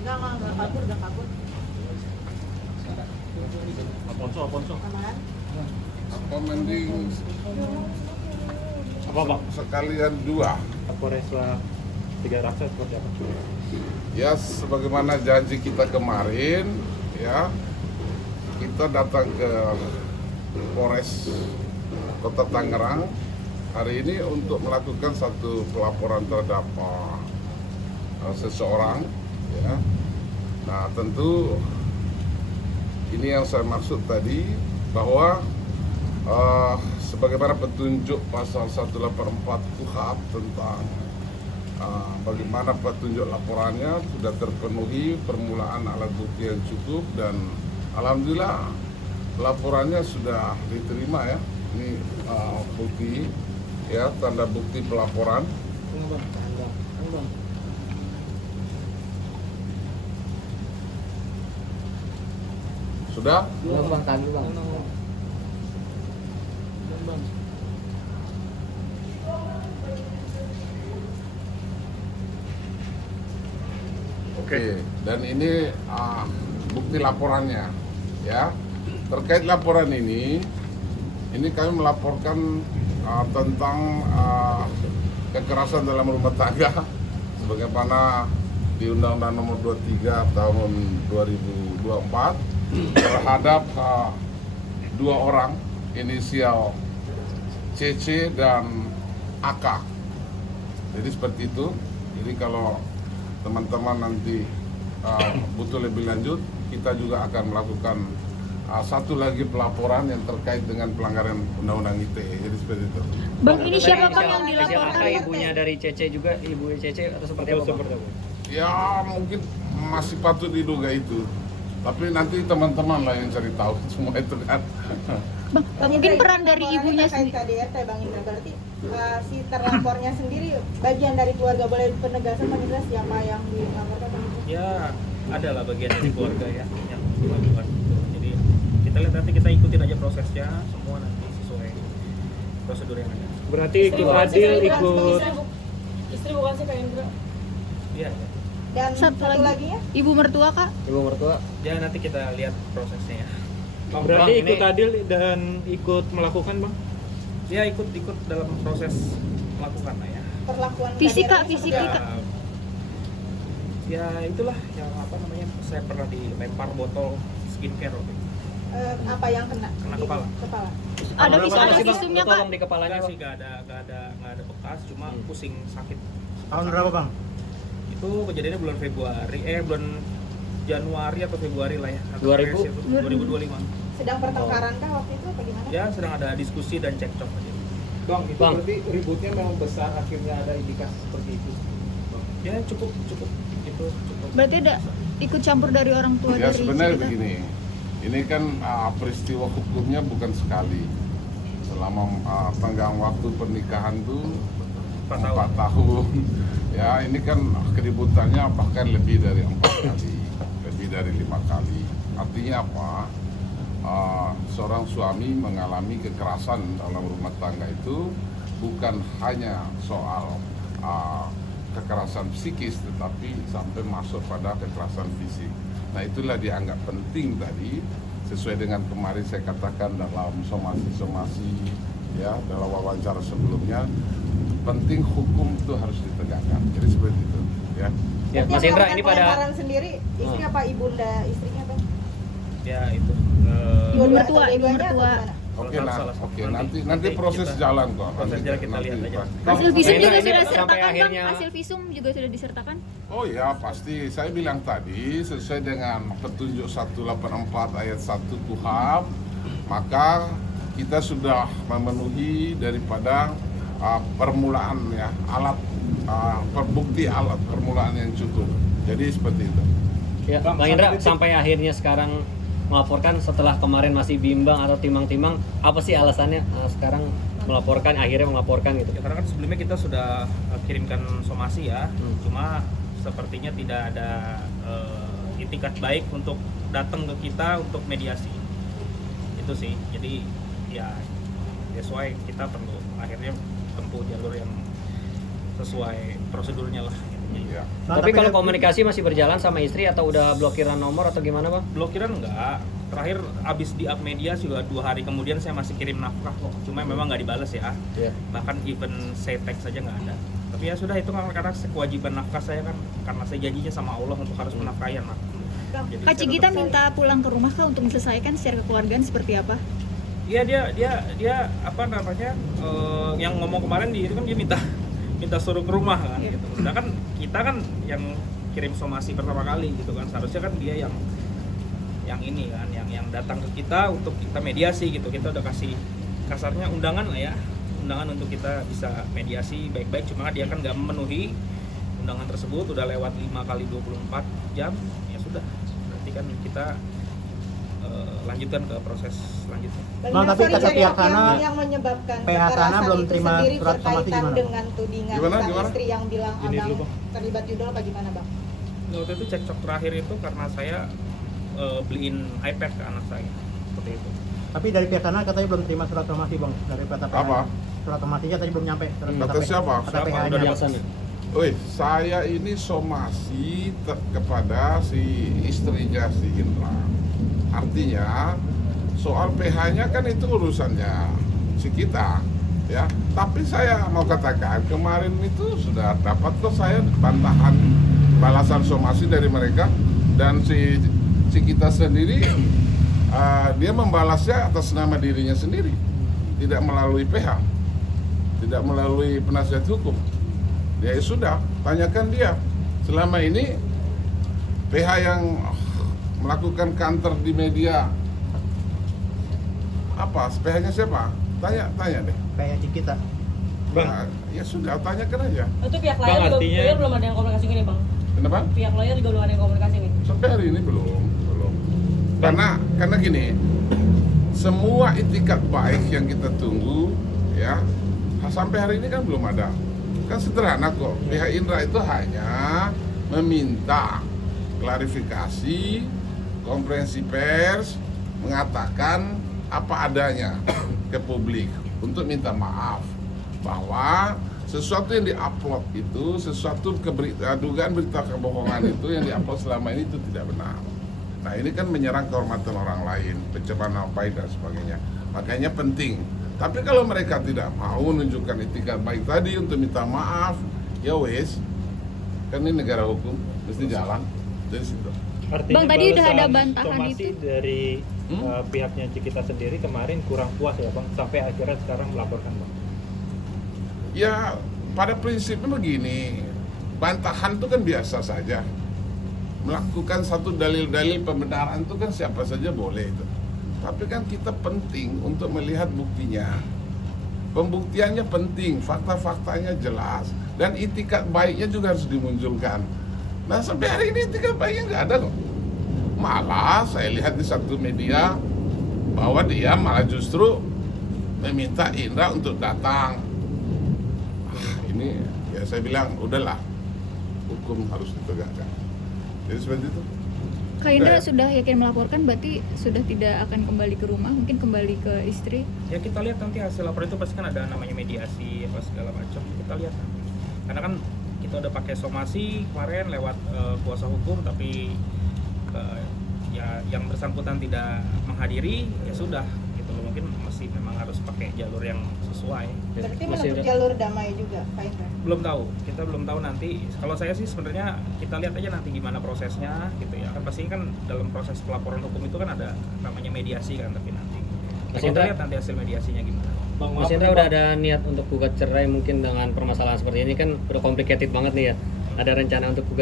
Enggak kabur, enggak kabur. Alfonso. Aman. Apa mending Apa Pak? sekalian dua? Kapolreswa Tiga Raksa seperti apa? Ya sebagaimana janji kita kemarin, ya kita datang ke Polres Kota Tangerang hari ini untuk melakukan satu pelaporan terhadap seseorang, ya. Nah tentu ini yang saya maksud tadi bahwa sebagaimana petunjuk pasal 184 KUHP tentang bagaimana petunjuk laporannya sudah terpenuhi, permulaan alat bukti yang cukup, dan alhamdulillah laporannya sudah diterima ya. Ini bukti ya, tanda bukti pelaporan. Sudah? Oke, dan ini bukti laporannya, ya. Terkait laporan ini kami melaporkan tentang kekerasan dalam rumah tangga, sebagaimana di Undang-Undang Nomor 23 Tahun 2024 terhadap dua orang inisial CC dan AK. Jadi seperti itu. Jadi kalau teman-teman nanti butuh lebih lanjut, kita juga akan melakukan satu lagi pelaporan yang terkait dengan pelanggaran Undang-Undang ITE. Jadi seperti itu. Bang, ini siapa Bang yang dilaporkan? Siapakah ibunya dari Cece juga, ibu Cece atau seperti apa? Bang? Ya mungkin masih patut diduga itu. Tapi nanti teman-teman lah yang cari tahu semua itu kan. Bang, mungkin peran dari ibunya sendiri. KDRT Bang Indra, berarti si terlapornya sendiri bagian dari keluarga, boleh penegasan Bang Indra siapa yang dilaporkan Bang? Ya, adalah bagian dari keluarga ya yang dilakukan. Jadi kita lihat nanti, kita ikutin aja prosesnya, semua nanti sesuai prosedur yang ada. Berarti ikut adil, ikut Istri bukan sih Kak Indra? Iya. Dan Satu lagi ya? Ibu mertua Kak? Ibu mertua. Ya nanti kita lihat prosesnya ya. berarti Bang, ikut ini- adil dan ikut melakukan Bang? Ya ikut dalam proses melakukan lah ya. Perlakuan Fisik, Kak, KDRT fisik, seperti Kak. apa? Ya itulah yang apa namanya, saya pernah dilempar botol skincare waktu itu. Apa yang kena? Kena Di kepala. Ada Berapa ada sih, Bang? visumnya Kak? Tolong di kepalanya Enggak sih, sih, nggak ada bekas, cuma pusing sakit. Tahun berapa Bang? Itu kejadiannya bulan bulan Januari atau Februari lah ya. 2000? 2025. Sedang pertengkaran kah waktu itu apa gimana? Ya sedang ada diskusi dan cekcok aja. Bang, itu Bang. berarti ributnya memang besar, akhirnya ada indikasi seperti itu. Ya cukup itu cukup. Berarti ada ikut campur dari orang tua Ya dari sebenarnya cerita? begini, ini kan peristiwa hukumnya bukan sekali. Selama tenggang waktu pernikahan tuh 4 tahun. Ya ini kan keributannya bahkan lebih dari 4 kali, lebih dari 5 kali. Artinya apa? Seorang suami mengalami kekerasan dalam rumah tangga itu bukan hanya soal kekerasan psikis, tetapi sampai masuk pada kekerasan fisik. Nah itulah dianggap penting tadi, sesuai dengan kemarin saya katakan dalam somasi ya, dalam wawancara sebelumnya, penting hukum itu harus ditegakkan. Jadi seperti itu ya. Ya, Mas Indra ini pada Pelemparan sendiri istri apa ibunda istrinya Bang? ya itu Ibu mertua, Atau ibu dua-duanya atau mertua. gimana? Oke, Salah satu. nanti proses kita- jalan kok. proses jalan kita lihat aja. Hasil visum Indra, juga ini sudah sampai disertakan Bang? akhirnya- Hasil visum juga sudah disertakan? Oh ya pasti, saya bilang tadi sesuai dengan petunjuk 184 ayat 1 KUHP, maka kita sudah memenuhi daripada permulaan ya, alat perbukti alat permulaan yang cukup. Jadi seperti itu. Ya, Bang Indra, sampai akhirnya sekarang melaporkan setelah kemarin masih bimbang atau timang-timang, apa sih alasannya sekarang akhirnya melaporkan gitu? Ya, karena kan sebelumnya kita sudah kirimkan somasi ya, cuma sepertinya tidak ada itikat baik untuk datang ke kita untuk mediasi. Itu sih, jadi ya sesuai, kita perlu akhirnya tempuh jalur yang sesuai prosedurnya lah. Ya. Tapi kalau komunikasi masih berjalan sama istri atau udah blokiran nomor atau gimana bang? Blokiran enggak. Terakhir abis di up media juga 2 hari kemudian saya masih kirim nafkah kok. Cuma memang nggak dibales ya. Iya. Bahkan even saya teks saja nggak ada. Tapi ya sudah, itu kan karena kewajiban nafkah saya kan, karena saya janjinya sama Allah untuk harus menafkahi anak. Jadi Kak saya Cigita tetap- minta pulang ke rumah kah untuk menyelesaikan secara kekeluargaan seperti apa? Iya, dia apa namanya, yang ngomong kemarin itu kan dia minta suruh ke rumah kan Iya. gitu. Sedangkan kita kan yang kirim somasi pertama kali gitu kan, seharusnya kan dia yang ini kan, yang datang ke kita untuk kita mediasi gitu. Kita udah kasih kasarnya undangan lah ya, undangan untuk kita bisa mediasi baik-baik, cuma dia kan nggak memenuhi undangan tersebut. Udah lewat 5 kali 24 jam, ya sudah, berarti kan kita lanjutkan ke proses selanjutnya. Bang Bang, tapi Nasari, kata pihak yang sana, menyebabkan PH sana kekerasan belum itu terima sendiri surat somasi berkaitan gimana? dengan tudingan Gimana, sang gimana? istri yang bilang Gini abang dulu, Bang. terlibat judul apa gimana bang? Waktu itu cekcok terakhir itu karena saya beliin iPad ke anak saya, seperti itu. Tapi dari pihak sana katanya belum terima surat somasi bang dari kata PH. Apa? Surat somasinya tadi belum nyampe. Kata siapa? Kata Siapa? PH-nya. Udah Alasan ya? Wih, saya ini somasi kepada si istrinya si Indra. Artinya soal PH-nya kan itu urusannya si kita, ya. Tapi saya mau katakan kemarin itu sudah dapat kok saya bantahan balasan somasi dari mereka, dan si kita sendiri dia membalasnya atas nama dirinya sendiri, tidak melalui PH, tidak melalui penasihat hukum. Ya sudah, tanyakan dia. Selama ini PH yang melakukan kantor di media apa? PH-nya siapa? Tanya deh. PH Cigita. Bang, Nah, ya sudah, tanyakan aja. Itu pihak Bang, lawyer artinya- belum ada yang komunikasi gini bang. Kenapa? Pihak lawyer juga belum ada yang komunikasi nih. Sampai hari ini belum. Karena gini, semua itikat baik yang kita tunggu, ya, sampai hari ini kan belum ada. Kan sederhana kok. Pihak Indra itu hanya meminta klarifikasi, konferensi pers, mengatakan apa adanya ke publik untuk minta maaf bahwa sesuatu yang diupload itu, sesuatu dugaan berita kebohongan itu yang diupload selama ini itu tidak benar. Nah, ini kan menyerang kehormatan orang lain, pencemaran nama baik dan sebagainya. Makanya penting. Tapi kalau mereka tidak mau menunjukkan itikat baik tadi untuk minta maaf, ya wes, kan ini negara hukum, mesti jalan dari situ. artinya Bang, tadi udah ada balasan bantahan somasi itu. dari pihaknya Cikita sendiri kemarin kurang puas ya bang, sampai akhirnya sekarang melaporkan bang. Ya, pada prinsipnya begini, bantahan itu kan biasa saja. Melakukan satu dalil-dalil pembenaran itu kan siapa saja boleh itu. Tapi kan kita penting untuk melihat buktinya. Pembuktiannya penting, fakta-faktanya jelas, dan itikat baiknya juga harus dimunculkan. Nah, sampai hari ini itikat baiknya nggak ada kok. Malah saya lihat di satu media bahwa dia malah justru meminta Indra untuk datang. Ini ya saya bilang udahlah, hukum harus ditegakkan. Jadi seperti itu. Kak Indra Udah ya? sudah yakin melaporkan, berarti sudah tidak akan kembali ke rumah, mungkin kembali ke istri. Ya kita lihat nanti hasil laporan itu, pasti kan ada namanya mediasi apa segala macam, kita lihat nanti. Karena kan kita udah pakai somasi kemarin lewat kuasa hukum, tapi ya yang bersangkutan tidak menghadiri, ya sudah gitu loh. Mungkin masih memang harus pakai jalur yang sesuai. Berarti Masih menempuh ada. jalur damai juga Pak Indra? Belum tahu, kita belum tahu nanti. Kalau saya sih sebenarnya kita lihat aja nanti gimana prosesnya gitu ya. Kan pasti kan dalam proses pelaporan hukum itu kan ada namanya mediasi kan, tapi nanti Mas kita Indra? lihat nanti hasil mediasinya gimana. Bang, Mas Indra udah ada niat untuk gugat cerai mungkin dengan permasalahan seperti ini kan udah complicated banget nih ya. Ada rencana untuk gugat